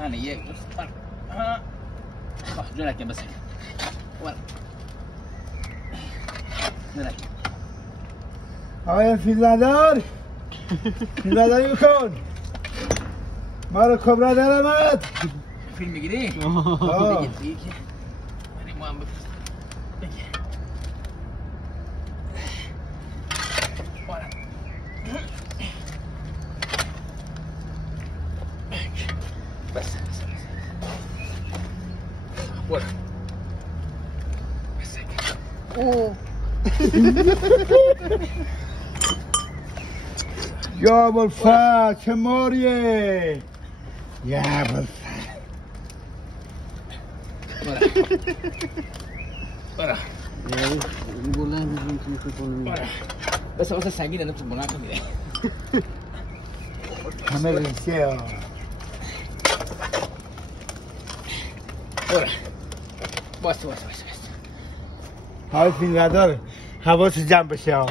هنه یک جونك بس ورا جونك آقای فیلمبردار فیلمبرداری بکن ما رو کبرا در آمد فیلم میگیری؟ بگیر ما هم بفرست بگیر بس ورا بس اوه یا ابوالفتح چه ماریه یا ابوالفتح برا بس واسه سنگینه نمیتونم بلند کنم میره همه ریسه ها برا بس حالا فیلمبردار حواس جمع بشه ها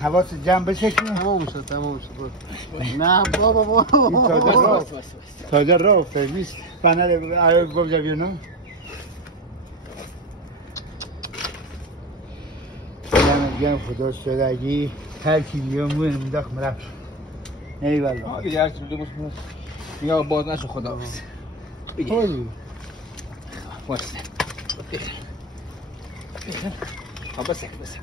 حواس جمع بشه که تمام شد نه بابا تازه راه سرویس پنل آیا گفت جویانو میگم خدا شدگی هر کی میگم موین مداخ مرفت ای والله دیگه هر چی بده یا باز نشو خدا بس خودی واسه بس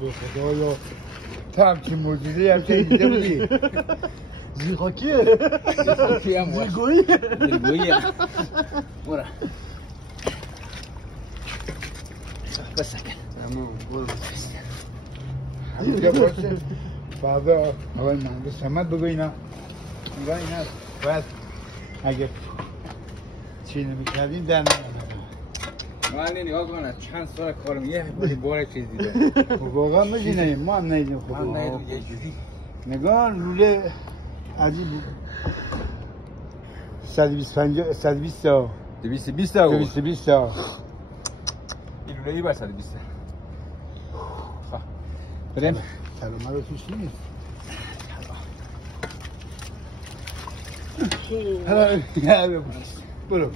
به خدایا تو همچین موجودی هم چه دیده بودی زیخاکیه زیگویی برا بس سکن تمام برو همینجا باشه فردا آقای مهندس محمد بگو اینا نگاه اینا باید اگه چی نمی‌کردیم در من نگاه کنم چند سال کار میگه بار چیز دیدم واقعا می‌دونیم ما هم ندیدیم خب من ندیدم یه جوری نگاه لوله عجیب بود 120 تا 220 تا 220 تا این لوله‌ای بر 120 بریم کلمه رو توش نیست برو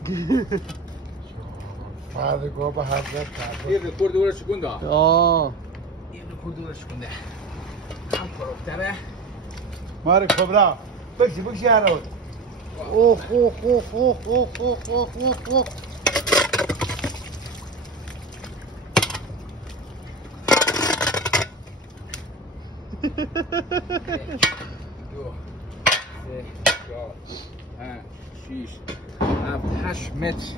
فرد گاه به حضرت این رکورد دورش شکنده این رکورد دورش شکنده هم پروفتره مار کبرا بکشی هر روز اوه دو سه چهار پنج شیش هفت هشت متر